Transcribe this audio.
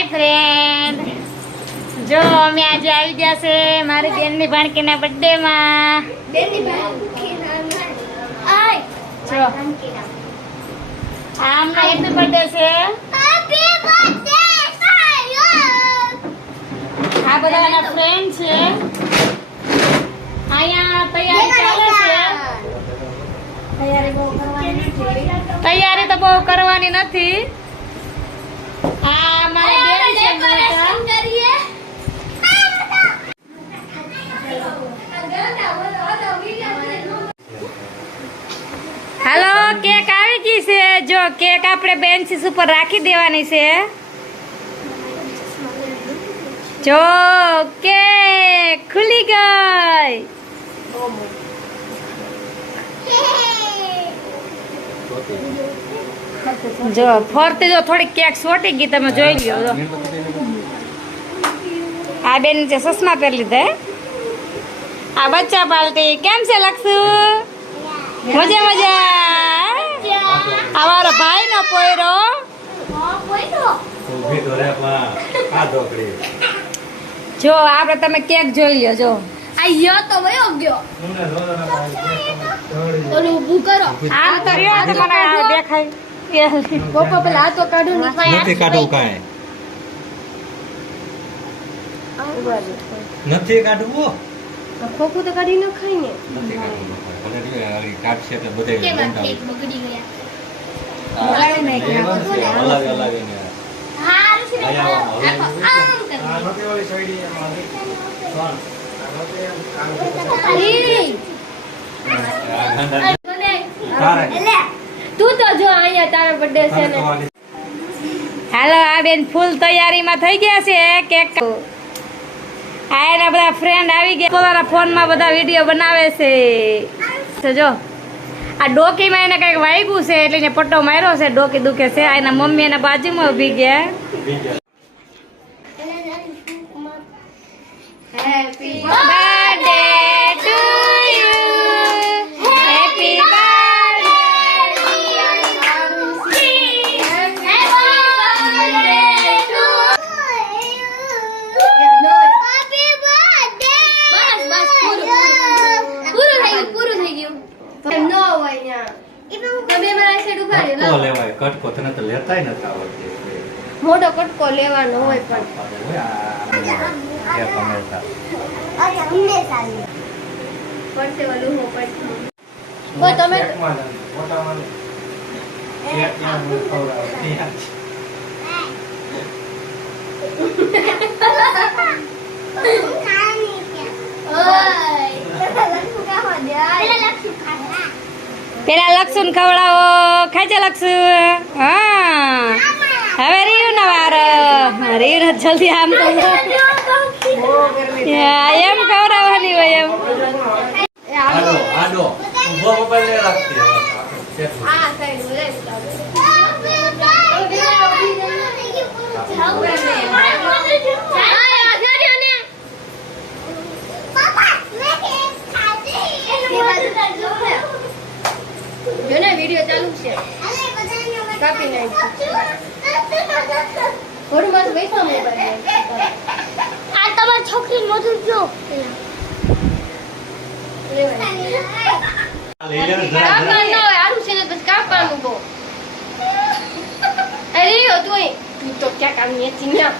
હાય friend, જો અમે આજે આવી ગયા છે મારી બેનની ભાણકીના બર્થડે માં. જો આમનો હેપી બર્થડે છે. આ બધા એના ફ્રેન્ડ છે. અહીંયા તૈયારી ચાલે છે. તૈયારી તો બહુ કરવાની નથી. આ મારી બેન છે મોટા. હાલો, કેક આવી ગઈ છે. જો કેક આપણે બેન્ચીસ ઉપર રાખી દેવાની છે. જો કેક ખુલી ગઈ. જો ફરતી જો થોડી કેક સોટી ગઈ, તમે જોઈ લ્યો. જો આ બેન જે ચશ્મા પહેરી લીધા. આ બચ્ચા પાલટી કેમ છે લક્ષુ? મજા મજા. અમારો ભાઈ નો પોયરો. જો આપણે તમે કેક જોઈ લ્યો. જો આયો તો વયો ગયો. ઓલું ઊભું કરો. આમ તો રહ્યો તો મને દેખાય. પપ્પા પેલા હાથો કાઢું નથી કાઢવું કાંઈ. નથી કાઢવું. ખોખું તો કાઢી ન ખાઈ ને. નથી કાઢવું. ભલે કાઢશે એટલે બધે કેમ કેક બગડી ગયા. અલગ અલગ ને હા ઋષિ આમ તું તો જો અહીંયા તારો બર્થડે છે ને. હાલો, આ બેન ફૂલ તૈયારીમાં થઈ ગયા છે. કેક આ એના બધા ફ્રેન્ડ આવી ગયા. પોતાના ફોનમાં બધા વિડીયો બનાવે છે. જો આ ડોકીમાં એને કઈક વાગ્યું છે એટલે એને પટ્ટો માર્યો છે. ડોકી દુખે છે. આ એના મમ્મી એના બાજુમાં ઉભી ગયા. Happy birthday to you. Happy કટકો લેવાય. કટકો તને તો લેતાય નથી આવડતી. મોટો કટકો લેવાનો હોય પણ પડશે ઓલું હો પડશે. કોઈ તમે પેલા લક્ષુ ને ખવડાવો. ખાજે લક્ષુ. હા, હવે રીયુ નો વારો. રીયુ ને જલ્દી આમ તો એમ ખવડાવવાની હોય એમ. આડો આડો ઊભો મોબાઈલ લે રાખતી. આ સાઈડ બોલે વિડિયો ચાલુ છે. કાપી આ તમારી છોકરી મોઢું જો આરું છે ને બસ કાપવાનું બહુ. અરે તું તો ક્યાં કામ ની ચીન્યા.